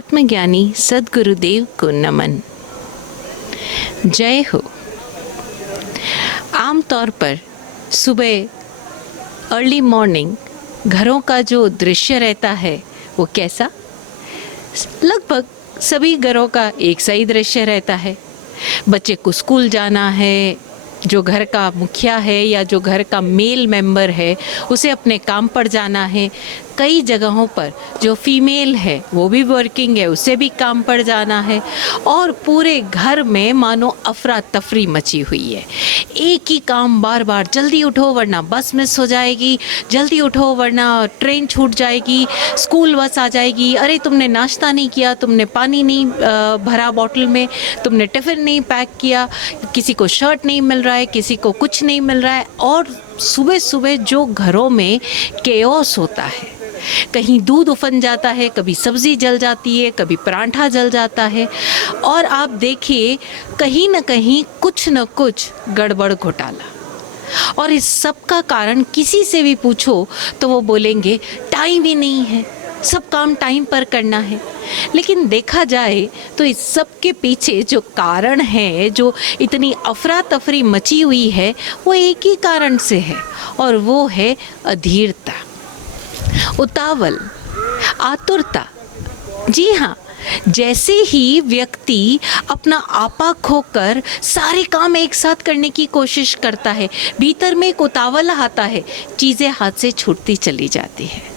आत्मज्ञानी सद्गुरुदेव को नमन। जय हो। आमतौर पर सुबह अर्ली मॉर्निंग घरों का जो दृश्य रहता है वो कैसा? लगभग सभी घरों का एक सा ही दृश्य रहता है। बच्चे को स्कूल जाना है, जो घर का मुखिया है या जो घर का मेल मेंबर है उसे अपने काम पर जाना है। कई जगहों पर जो फीमेल है वो भी वर्किंग है, उसे भी काम पर जाना है और पूरे घर में मानो अफरा तफरी मची हुई है। एक ही काम बार बार, जल्दी उठो वरना बस मिस हो जाएगी, जल्दी उठो वरना ट्रेन छूट जाएगी, स्कूल बस आ जाएगी, अरे तुमने नाश्ता नहीं किया, तुमने पानी नहीं भरा बॉटल में, तुमने टिफ़िन नहीं पैक किया, किसी को शर्ट नहीं मिल रहा है, किसी को कुछ नहीं मिल रहा है। और सुबह सुबह जो घरों में केओस होता है, कहीं दूध उफन जाता है, कभी सब्ज़ी जल जाती है, कभी पराठा जल जाता है और आप देखिए कहीं ना कहीं कुछ न कुछ गड़बड़ घोटाला। और इस सब का कारण किसी से भी पूछो तो वो बोलेंगे टाइम ही नहीं है, सब काम टाइम पर करना है। लेकिन देखा जाए तो इस सब के पीछे जो कारण है, जो इतनी अफरा तफरी मची हुई है, वो एक ही कारण से है और वो है अधीरता, उतावल, आतुरता। जी हाँ, जैसे ही व्यक्ति अपना आपा खोकर सारे काम एक साथ करने की कोशिश करता है, भीतर में एक उतावल आता है, चीज़ें हाथ से छूटती चली जाती है।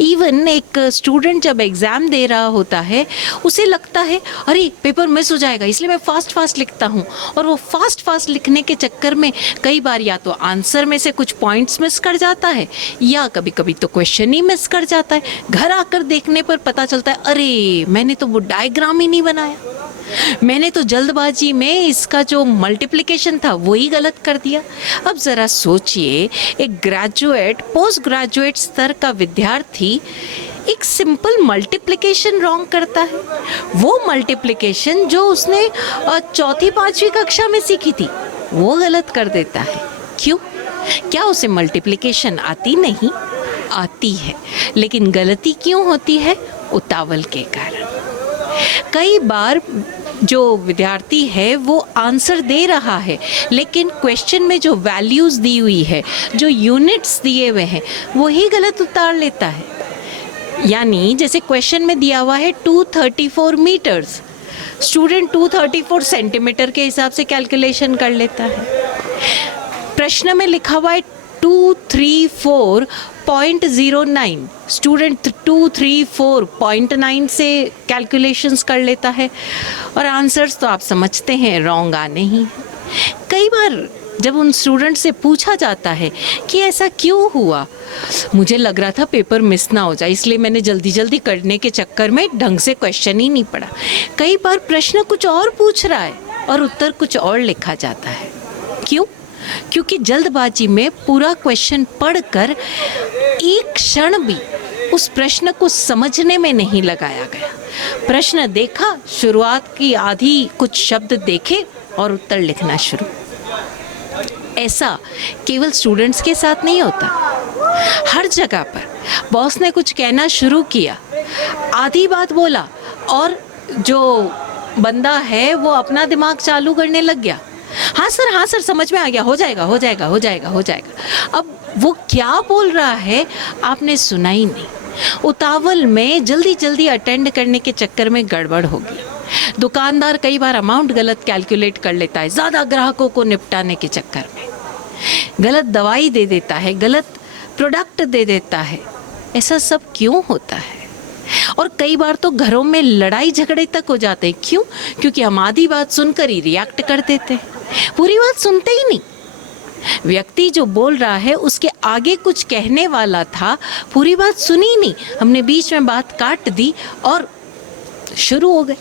इवन एक स्टूडेंट जब एग्ज़ाम दे रहा होता है उसे लगता है अरे पेपर मिस हो जाएगा, इसलिए मैं फास्ट लिखता हूँ। और वो फास्ट लिखने के चक्कर में कई बार या तो आंसर में से कुछ पॉइंट्स मिस कर जाता है या कभी कभी तो क्वेश्चन ही मिस कर जाता है। घर आकर देखने पर पता चलता है अरे मैंने तो वो डायग्राम ही नहीं बनाया, मैंने तो जल्दबाजी में इसका जो मल्टीप्लिकेशन था वही गलत कर दिया। अब ज़रा सोचिए, एक ग्रेजुएट, पोस्ट ग्रेजुएट स्तर का विद्यार्थी एक सिंपल मल्टीप्लिकेशन रॉन्ग करता है। वो मल्टीप्लिकेशन जो उसने चौथी पांचवी कक्षा में सीखी थी वो गलत कर देता है। क्यों? क्या उसे मल्टीप्लिकेशन आती नहीं? आती है, लेकिन गलती क्यों होती है? उतावल के कारण। कई बार जो विद्यार्थी है वो आंसर दे रहा है लेकिन क्वेश्चन में जो वैल्यूज़ दी हुई है, जो यूनिट्स दिए हुए हैं, वही गलत उतार लेता है। यानी जैसे क्वेश्चन में दिया हुआ है 234 मीटर्स, स्टूडेंट 234 सेंटीमीटर के हिसाब से कैलकुलेशन कर लेता है। प्रश्न में लिखा हुआ है 234.09, स्टूडेंट 234.9 से कैलकुलेशंस कर लेता है और आंसर्स तो आप समझते हैं रॉन्ग आने ही। कई बार जब उन स्टूडेंट से पूछा जाता है कि ऐसा क्यों हुआ, मुझे लग रहा था पेपर मिस ना हो जाए इसलिए मैंने जल्दी करने के चक्कर में ढंग से क्वेश्चन ही नहीं पढ़ा। कई बार प्रश्न कुछ और पूछ रहा है और उत्तर कुछ और लिखा जाता है। क्यों? क्योंकि जल्दबाजी में पूरा क्वेश्चन पढ़कर एक क्षण भी उस प्रश्न को समझने में नहीं लगाया गया। प्रश्न देखा, शुरुआत की आधी कुछ शब्द देखे और उत्तर लिखना शुरू। ऐसा केवल स्टूडेंट्स के साथ नहीं होता, हर जगह पर बॉस ने कुछ कहना शुरू किया, आधी बात बोला और जो बंदा है वो अपना दिमाग चालू करने लग गया, हाँ सर समझ में आ गया, हो जाएगा। अब वो क्या बोल रहा है आपने सुना ही नहीं। उतावल में जल्दी अटेंड करने के चक्कर में गड़बड़ होगी। दुकानदार कई बार अमाउंट गलत कैलकुलेट कर लेता है, ज़्यादा ग्राहकों को निपटाने के चक्कर में गलत दवाई दे देता है, गलत प्रोडक्ट दे देता है। ऐसा सब क्यों होता है? और कई बार तो घरों में लड़ाई झगड़े तक हो जाते हैं। क्यों? क्योंकि हम आधी बात सुनकर ही रिएक्ट कर देते हैं, पूरी बात सुनते ही नहीं। व्यक्ति जो बोल रहा है उसके आगे कुछ कहने वाला था, पूरी बात सुनी नहीं, हमने बीच में बात काट दी और शुरू हो गए।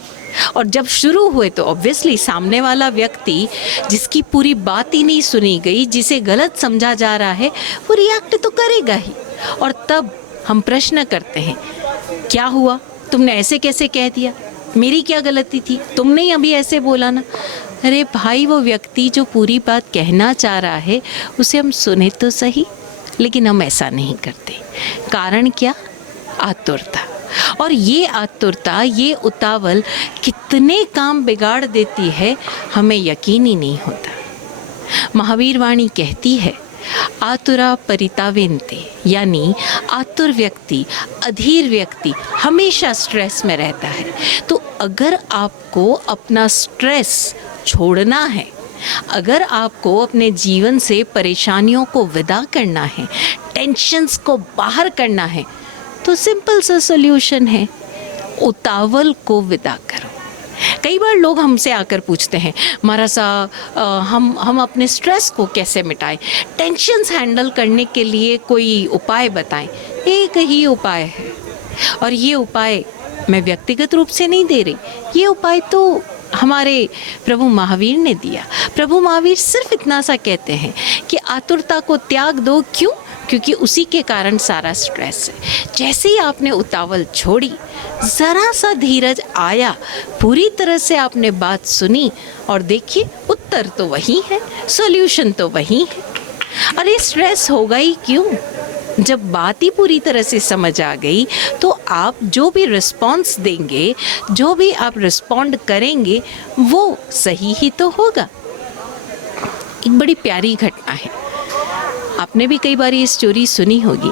और जब शुरू हुए तो ऑब्वियसली सामने वाला व्यक्ति जिसकी पूरी बात ही नहीं सुनी गई, जिसे गलत समझा जा रहा है, वो रिएक्ट तो करेगा ही। और तब हम प्रश्न करते हैं, क्या हुआ, तुमने ऐसे कैसे कह दिया, मेरी क्या गलती थी, तुमने ही अभी ऐसे बोला ना। अरे भाई, वो व्यक्ति जो पूरी बात कहना चाह रहा है उसे हम सुने तो सही, लेकिन हम ऐसा नहीं करते। कारण क्या? आतुरता। और ये आतुरता, ये उतावल कितने काम बिगाड़ देती है, हमें यकीन ही नहीं होता। महावीर वाणी कहती है, आतुरा परितावेन्ते, यानी आतुर व्यक्ति, अधीर व्यक्ति हमेशा स्ट्रेस में रहता है। तो अगर आपको अपना स्ट्रेस छोड़ना है, अगर आपको अपने जीवन से परेशानियों को विदा करना है, टेंशन्स को बाहर करना है, तो सिंपल सा सॉल्यूशन है, उतावल को विदा करो। कई बार लोग हमसे आकर पूछते हैं, महाराज साहब हम अपने स्ट्रेस को कैसे मिटाएं, टेंशन्स हैंडल करने के लिए कोई उपाय बताएं। एक ही उपाय है, और ये उपाय मैं व्यक्तिगत रूप से नहीं दे रही, ये उपाय तो हमारे प्रभु महावीर ने दिया। प्रभु महावीर सिर्फ इतना सा कहते हैं कि आतुरता को त्याग दो। क्यों? क्योंकि उसी के कारण सारा स्ट्रेस है। जैसे ही आपने उतावल छोड़ी, ज़रा सा धीरज आया, पूरी तरह से आपने बात सुनी, और देखिए उत्तर तो वही है, सॉल्यूशन तो वही है। अरे स्ट्रेस होगा ही क्यों? जब बात ही पूरी तरह से समझ आ गई, तो आप जो भी रिस्पॉन्स देंगे, जो भी आप रिस्पॉन्ड करेंगे, वो सही ही तो होगा। एक बड़ी प्यारी घटना है, आपने भी कई बार ये स्टोरी सुनी होगी।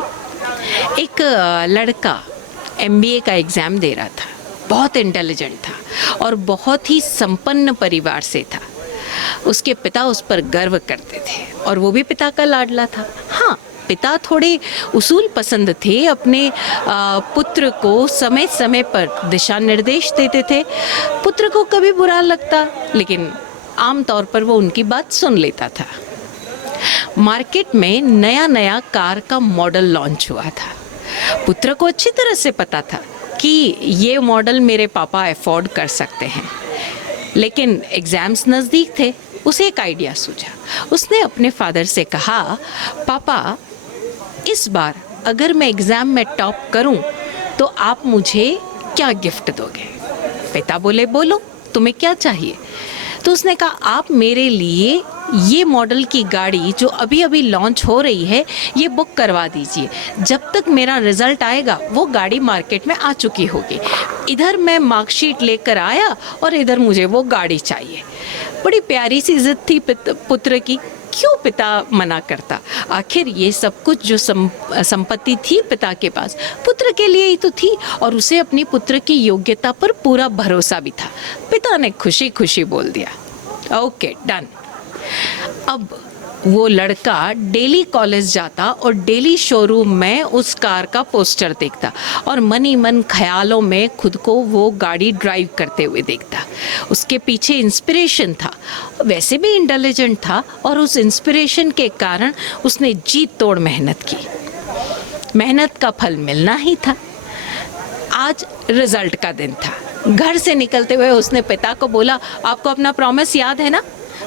एक लड़का MBA का एग्ज़ाम दे रहा था, बहुत इंटेलिजेंट था और बहुत ही संपन्न परिवार से था। उसके पिता उस पर गर्व करते थे और वो भी पिता का लाडला था। हाँ, पिता थोड़े उसूल पसंद थे, अपने पुत्र को समय समय पर दिशा निर्देश देते थे। पुत्र को कभी बुरा लगता, लेकिन आम तौर पर वो उनकी बात सुन लेता था। मार्केट में नया नया कार का मॉडल लॉन्च हुआ था। पुत्र को अच्छी तरह से पता था कि ये मॉडल मेरे पापा अफोर्ड कर सकते हैं, लेकिन एग्ज़ाम्स नज़दीक थे। उसे एक आइडिया सूझा। उसने अपने फादर से कहा, पापा इस बार अगर मैं एग्ज़ाम में टॉप करूं तो आप मुझे क्या गिफ्ट दोगे? पिता बोले, बोलो तुम्हें क्या चाहिए? तो उसने कहा, आप मेरे लिए ये मॉडल की गाड़ी जो अभी अभी लॉन्च हो रही है, ये बुक करवा दीजिए। जब तक मेरा रिज़ल्ट आएगा वो गाड़ी मार्केट में आ चुकी होगी। इधर मैं मार्कशीट लेकर आया और इधर मुझे वो गाड़ी चाहिए। बड़ी प्यारी सी जिद थी पुत्र की। क्यों पिता मना करता? आखिर ये सब कुछ जो संपत्ति थी पिता के पास, पुत्र के लिए ही तो थी, और उसे अपनी पुत्र की योग्यता पर पूरा भरोसा भी था। पिता ने खुशी खुशी बोल दिया, ओके डन। अब वो लड़का डेली कॉलेज जाता और डेली शोरूम में उस कार का पोस्टर देखता और मन ही मन ख्यालों में खुद को वो गाड़ी ड्राइव करते हुए देखता। उसके पीछे इंस्पिरेशन था, वैसे भी इंटेलिजेंट था, और उस इंस्पिरेशन के कारण उसने जी तोड़ मेहनत की। मेहनत का फल मिलना ही था। आज रिजल्ट का दिन था। घर से निकलते हुए उसने पिता को बोला, आपको अपना प्रॉमिस याद है ना?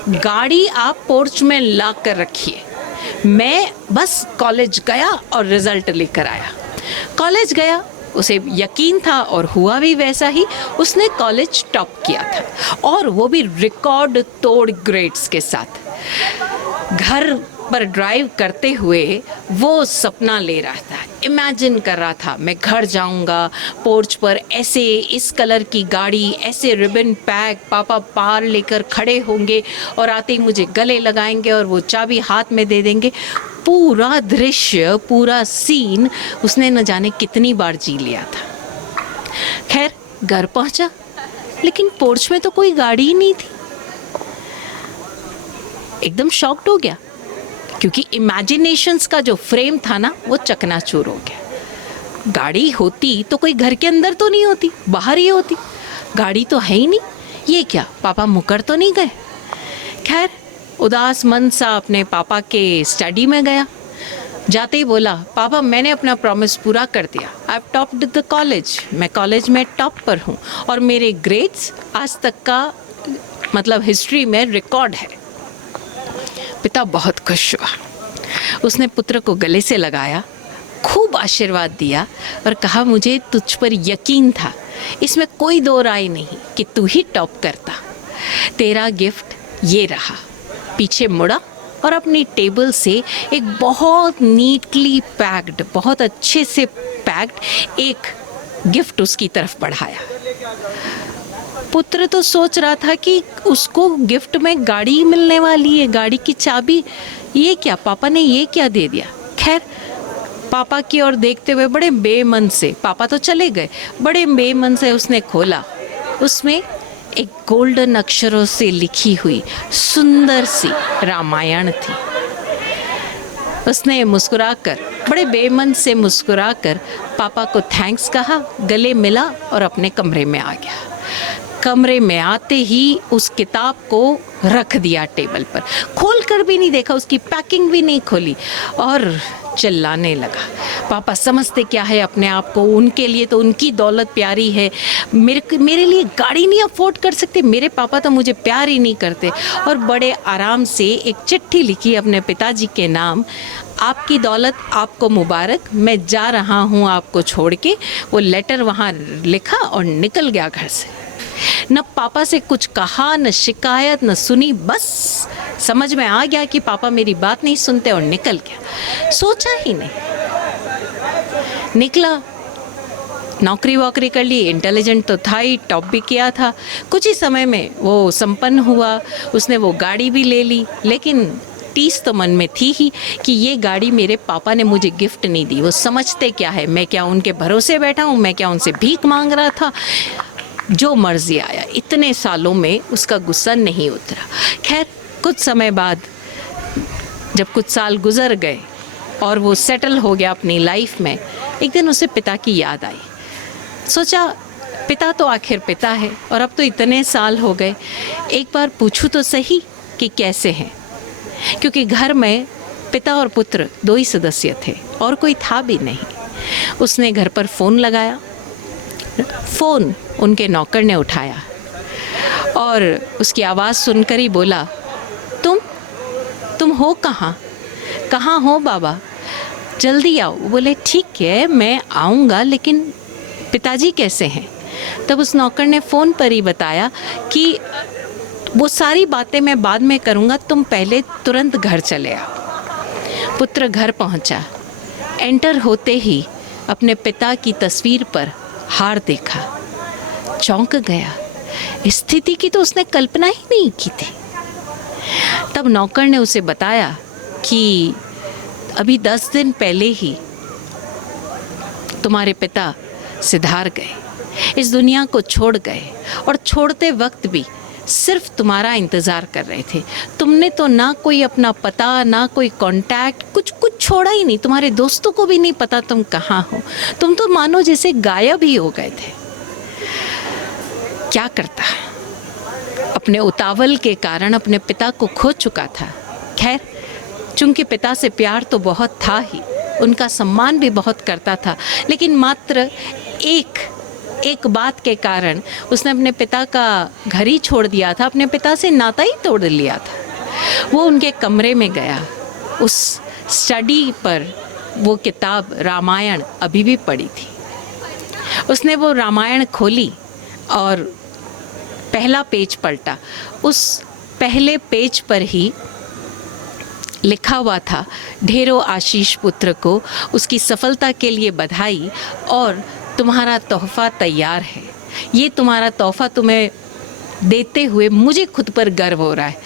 गाड़ी आप पोर्च में ला कर रखिए। मैं बस कॉलेज गया और रिजल्ट लेकर आया। कॉलेज गया, उसे यकीन था और हुआ भी वैसा ही। उसने कॉलेज टॉप किया था, और वो भी रिकॉर्ड तोड़ ग्रेड्स के साथ। घर पर ड्राइव करते हुए वो सपना ले रहा था, इमेजिन कर रहा था, मैं घर जाऊंगा, पोर्च पर ऐसे इस कलर की गाड़ी, ऐसे रिबन पैक, पापा पार लेकर खड़े होंगे और आते ही मुझे गले लगाएंगे और वो चाबी हाथ में दे देंगे। पूरा दृश्य, पूरा सीन उसने न जाने कितनी बार जी लिया था। खैर घर पहुंचा, लेकिन पोर्च में तो कोई गाड़ी ही नहीं थी। एकदम शॉक्ड हो गया, क्योंकि इमेजिनेशंस का जो फ्रेम था ना, वो चकनाचूर हो गया। गाड़ी होती तो कोई घर के अंदर तो नहीं होती, बाहर ही होती। गाड़ी तो है ही नहीं। ये क्या, पापा मुकर तो नहीं गए? खैर उदास मन सा अपने पापा के स्टडी में गया। जाते ही बोला, पापा मैंने अपना प्रॉमिस पूरा कर दिया। I have topped the college. मैं कॉलेज में टॉप पर हूँ और मेरे ग्रेड्स आज तक का मतलब हिस्ट्री में रिकॉर्ड है। पिता बहुत खुश हुआ। उसने पुत्र को गले से लगाया, खूब आशीर्वाद दिया और कहा, मुझे तुझ पर यकीन था, इसमें कोई दो राय नहीं कि तू ही टॉप करता। तेरा गिफ्ट ये रहा। पीछे मुड़ा और अपनी टेबल से एक बहुत नीटली पैक्ड, बहुत अच्छे से पैक्ड एक गिफ्ट उसकी तरफ बढ़ाया। पुत्र तो सोच रहा था कि उसको गिफ्ट में गाड़ी मिलने वाली है, गाड़ी की चाबी। ये क्या, पापा ने ये क्या दे दिया। खैर, पापा की ओर देखते हुए बड़े बेमन से, पापा तो चले गए, बड़े बेमन से उसने खोला। उसमें एक गोल्डन अक्षरों से लिखी हुई सुंदर सी रामायण थी। उसने मुस्कुराकर, बड़े बेमन से मुस्कुराकर पापा को थैंक्स कहा, गले मिला और अपने कमरे में आ गया। कमरे में आते ही उस किताब को रख दिया टेबल पर, खोल कर भी नहीं देखा, उसकी पैकिंग भी नहीं खोली और चिल्लाने लगा। पापा समझते क्या है अपने आप को, उनके लिए तो उनकी दौलत प्यारी है, मेरे लिए गाड़ी नहीं अफोर्ड कर सकते, मेरे पापा तो मुझे प्यार ही नहीं करते। और बड़े आराम से एक चिट्ठी लिखी अपने पिताजी के नाम, आपकी दौलत आपको मुबारक, मैं जा रहा हूँ आपको छोड़ के। वो लेटर वहाँ लिखा और निकल गया घर से। न पापा से कुछ कहा, न शिकायत, न सुनी, बस समझ में आ गया कि पापा मेरी बात नहीं सुनते और निकल गया। सोचा ही नहीं, निकला, नौकरी वोकरी कर ली, इंटेलिजेंट तो था ही, टॉप भी किया था। कुछ ही समय में वो संपन्न हुआ, उसने वो गाड़ी भी ले ली। लेकिन टीस तो मन में थी ही कि ये गाड़ी मेरे पापा ने मुझे गिफ्ट नहीं दी। वो समझते क्या है, मैं क्या उनके भरोसे बैठा हूँ, मैं क्या उनसे भीख मांग रहा था। जो मर्जी आया, इतने सालों में उसका गुस्सा नहीं उतरा। खैर, कुछ समय बाद, जब कुछ साल गुजर गए और वो सेटल हो गया अपनी लाइफ में, एक दिन उसे पिता की याद आई। सोचा, पिता तो आखिर पिता है और अब तो इतने साल हो गए, एक बार पूछूं तो सही कि कैसे हैं। क्योंकि घर में पिता और पुत्र दो ही सदस्य थे और कोई था भी नहीं। उसने घर पर फ़ोन लगाया। फ़ोन उनके नौकर ने उठाया और उसकी आवाज़ सुनकर ही बोला, तुम हो कहाँ? कहाँ हो बाबा? जल्दी आओ। बोले, ठीक है मैं आऊँगा, लेकिन पिताजी कैसे हैं? तब उस नौकर ने फ़ोन पर ही बताया कि वो सारी बातें मैं बाद में करूँगा, तुम पहले तुरंत घर चले आओ। पुत्र घर पहुँचा। एंटर होते ही अपने पिता की तस्वीर पर हार देखा, चौंक गया। स्थिति की तो उसने कल्पना ही नहीं की थी। तब नौकर ने उसे बताया कि अभी 10 दिन पहले ही तुम्हारे पिता सिधार गए, इस दुनिया को छोड़ गए, और छोड़ते वक्त भी सिर्फ तुम्हारा इंतज़ार कर रहे थे। तुमने तो ना कोई अपना पता, ना कोई कांटेक्ट, कुछ छोड़ा ही नहीं। तुम्हारे दोस्तों को भी नहीं पता तुम कहाँ हो। तुम तो मानो जैसे गायब ही हो गए थे। क्या करता, अपने उतावल के कारण अपने पिता को खो चुका था। खैर, चूंकि पिता से प्यार तो बहुत था ही, उनका सम्मान भी बहुत करता था, लेकिन मात्र एक बात के कारण उसने अपने पिता का घर ही छोड़ दिया था, अपने पिता से नाता ही तोड़ लिया था। वो उनके कमरे में गया, उस स्टडी पर वो किताब रामायण अभी भी पड़ी थी। उसने वो रामायण खोली और पहला पेज पलटा। उस पहले पेज पर ही लिखा हुआ था, ढेरों आशीष पुत्र को, उसकी सफलता के लिए बधाई, और तुम्हारा तोहफा तैयार है। ये तुम्हारा तोहफा तुम्हें देते हुए मुझे खुद पर गर्व हो रहा है।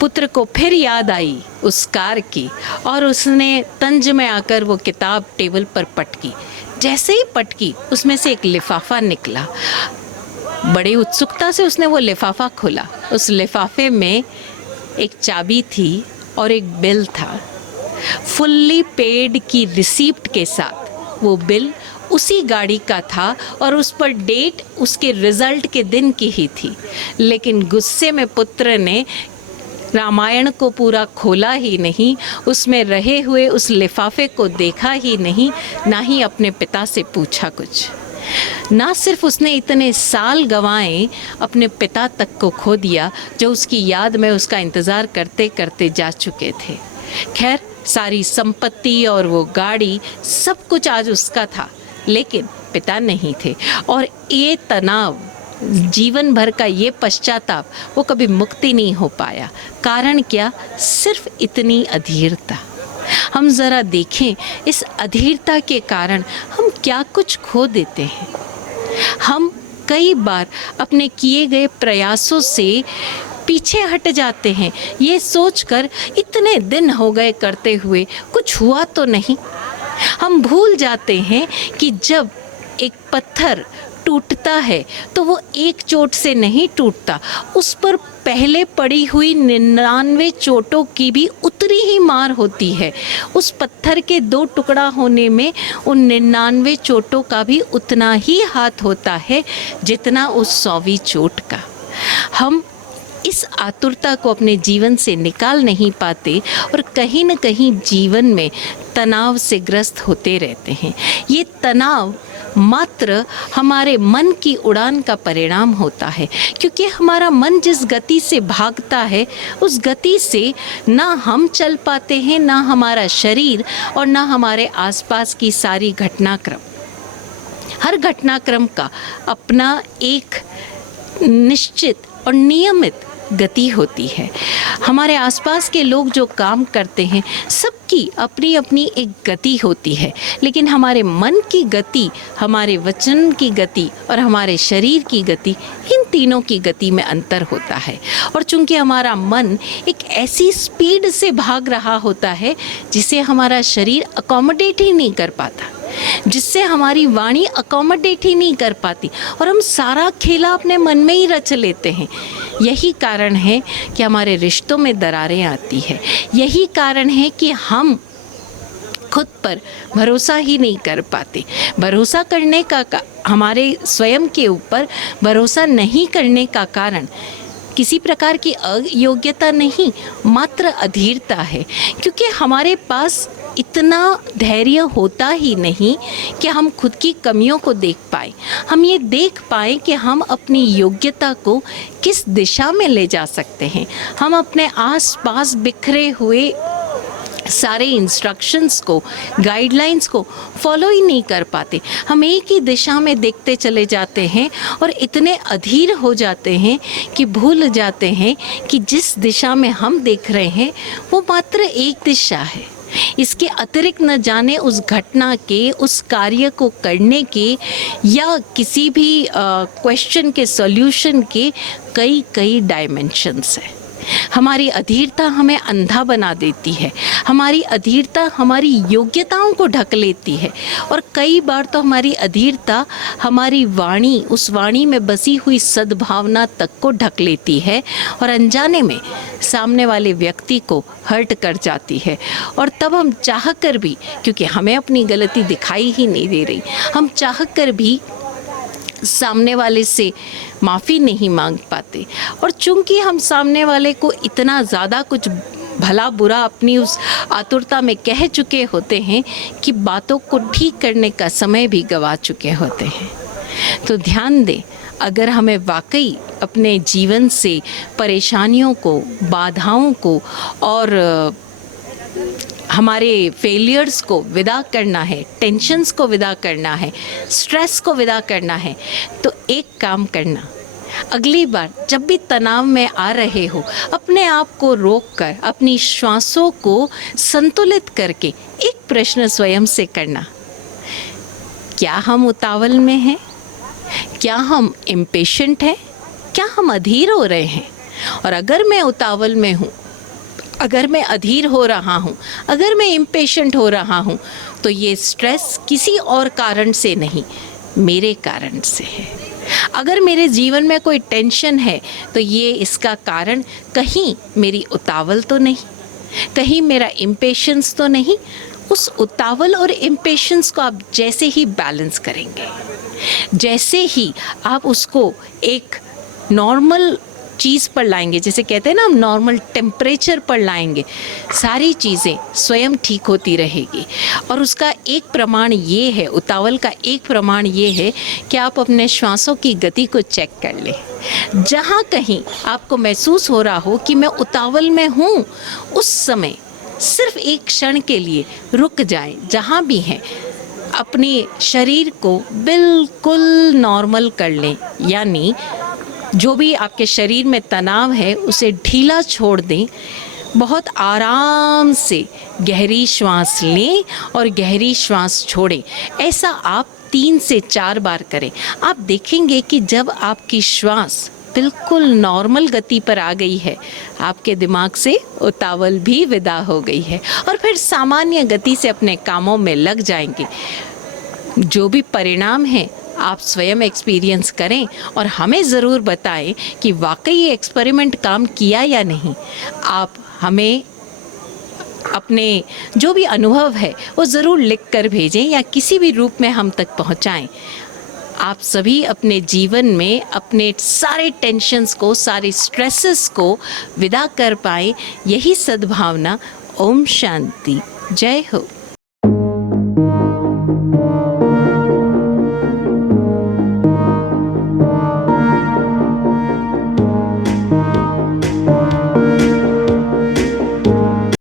पुत्र को फिर याद आई उस कार की और उसने तंज में आकर वो किताब टेबल पर पटकी। जैसे ही पटकी, उसमें से एक लिफाफा निकला। बड़ी उत्सुकता से उसने वो लिफाफा खोला। उस लिफाफे में एक चाबी थी और एक बिल था, फुल्ली पेड की रिसीप्ट के साथ। वो बिल उसी गाड़ी का था और उस पर डेट उसके रिजल्ट के दिन की ही थी। लेकिन गुस्से में पुत्र ने रामायण को पूरा खोला ही नहीं, उसमें रहे हुए उस लिफाफे को देखा ही नहीं, ना ही अपने पिता से पूछा कुछ। ना सिर्फ उसने इतने साल गंवाए, अपने पिता तक को खो दिया जो उसकी याद में उसका इंतज़ार करते करते जा चुके थे। खैर, सारी संपत्ति और वो गाड़ी, सब कुछ आज उसका था, लेकिन पिता नहीं थे। और ये तनाव, जीवन भर का ये पश्चाताप, वो कभी मुक्ति नहीं हो पाया। कारण क्या? सिर्फ इतनी अधीरता। हम ज़रा देखें इस अधीरता के कारण हम क्या कुछ खो देते हैं। हम कई बार अपने किए गए प्रयासों से पीछे हट जाते हैं, ये सोचकर इतने दिन हो गए करते हुए कुछ हुआ तो नहीं। हम भूल जाते हैं कि जब एक पत्थर टूटता है तो वो एक चोट से नहीं टूटता, उस पर पहले पड़ी हुई 99 चोटों की भी उतनी ही मार होती है। उस पत्थर के 2 टुकड़ा होने में उन 99 चोटों का भी उतना ही हाथ होता है जितना उस 100वीं चोट का। हम इस आतुरता को अपने जीवन से निकाल नहीं पाते और कहीं न कहीं जीवन में तनाव से ग्रस्त होते रहते हैं। ये तनाव मात्र हमारे मन की उड़ान का परिणाम होता है, क्योंकि हमारा मन जिस गति से भागता है उस गति से ना हम चल पाते हैं, ना हमारा शरीर और ना हमारे आसपास की सारी घटनाक्रम। हर घटनाक्रम का अपना एक निश्चित और नियमित गति होती है। हमारे आसपास के लोग जो काम करते हैं सबकी अपनी अपनी एक गति होती है, लेकिन हमारे मन की गति, हमारे वचन की गति और हमारे शरीर की गति, इन तीनों की गति में अंतर होता है। और चूंकि हमारा मन एक ऐसी स्पीड से भाग रहा होता है जिसे हमारा शरीर अकोमोडेट ही नहीं कर पाता, जिससे हमारी वाणी अकोमोडेट ही नहीं कर पाती और हम सारा खेला अपने मन में ही रच लेते हैं। यही कारण है कि हमारे रिश्तों में दरारें आती है। यही कारण है कि हम खुद पर भरोसा ही नहीं कर पाते। भरोसा करने का हमारे स्वयं के ऊपर भरोसा नहीं करने का कारण किसी प्रकार की अयोग्यता नहीं, मात्र अधीरता है, क्योंकि हमारे पास इतना धैर्य होता ही नहीं कि हम खुद की कमियों को देख पाए, हम ये देख पाए कि हम अपनी योग्यता को किस दिशा में ले जा सकते हैं। हम अपने आसपास बिखरे हुए सारे इंस्ट्रक्शंस को, गाइडलाइंस को फॉलो ही नहीं कर पाते। हम एक ही दिशा में देखते चले जाते हैं और इतने अधीर हो जाते हैं कि भूल जाते हैं कि जिस दिशा में हम देख रहे हैं वो मात्र एक दिशा है। इसके अतिरिक्त न जाने उस घटना के, उस कार्य को करने के या किसी भी क्वेश्चन के सॉल्यूशन के कई डायमेंशंस हैं। हमारी अधीरता हमें अंधा बना देती है। हमारी अधीरता हमारी योग्यताओं को ढक लेती है और कई बार तो हमारी अधीरता हमारी वाणी, उस वाणी में बसी हुई सद्भावना तक को ढक लेती है और अनजाने में सामने वाले व्यक्ति को हर्ट कर जाती है। और तब हम चाह कर भी, क्योंकि हमें अपनी गलती दिखाई ही नहीं दे रही, हम चाह कर भी सामने वाले से माफ़ी नहीं मांग पाते। और चूंकि हम सामने वाले को इतना ज़्यादा कुछ भला बुरा अपनी उस आतुरता में कह चुके होते हैं कि बातों को ठीक करने का समय भी गवा चुके होते हैं। तो ध्यान दें, अगर हमें वाकई अपने जीवन से परेशानियों को, बाधाओं को और हमारे फेलियर्स को विदा करना है, टेंशन्स को विदा करना है, स्ट्रेस को विदा करना है, तो एक काम करना, अगली बार जब भी तनाव में आ रहे हो, अपने आप को रोककर, अपनी श्वासों को संतुलित करके एक प्रश्न स्वयं से करना, क्या हम उतावल में हैं? क्या हम इम्पेशेंट हैं? क्या हम अधीर हो रहे हैं? और अगर मैं उतावल में हूँ, अगर मैं अधीर हो रहा हूँ, अगर मैं इम्पेशेंट हो रहा हूँ, तो ये स्ट्रेस किसी और कारण से नहीं, मेरे कारण से है। अगर मेरे जीवन में कोई टेंशन है तो ये इसका कारण कहीं मेरी उतावल तो नहीं, कहीं मेरा इम्पेशेंस तो नहीं। उस उतावल और इम्पेशेंस को आप जैसे ही बैलेंस करेंगे, जैसे ही आप उसको एक नॉर्मल चीज़ पर लाएंगे, जैसे कहते हैं ना, हम नॉर्मल टेम्परेचर पर लाएंगे, सारी चीज़ें स्वयं ठीक होती रहेगी। और उसका एक प्रमाण ये है, उतावल का एक प्रमाण ये है कि आप अपने श्वासों की गति को चेक कर लें। जहाँ कहीं आपको महसूस हो रहा हो कि मैं उतावल में हूँ, उस समय सिर्फ एक क्षण के लिए रुक जाएं, जहाँ भी हैं, अपने शरीर को बिल्कुल नॉर्मल कर लें, यानी जो भी आपके शरीर में तनाव है उसे ढीला छोड़ दें, बहुत आराम से गहरी श्वास लें और गहरी श्वास छोड़ें। ऐसा आप 3 से 4 बार करें। आप देखेंगे कि जब आपकी श्वास बिल्कुल नॉर्मल गति पर आ गई है, आपके दिमाग से उतावल भी विदा हो गई है और फिर सामान्य गति से अपने कामों में लग जाएंगे। जो भी परिणाम है आप स्वयं एक्सपीरियंस करें और हमें ज़रूर बताएं कि वाकई ये एक्सपेरिमेंट काम किया या नहीं। आप हमें अपने जो भी अनुभव है वो ज़रूर लिख कर भेजें या किसी भी रूप में हम तक पहुंचाएं। आप सभी अपने जीवन में अपने सारे टेंशन्स को, सारे स्ट्रेसेस को विदा कर पाएं, यही सद्भावना। ओम शांति। जय हो।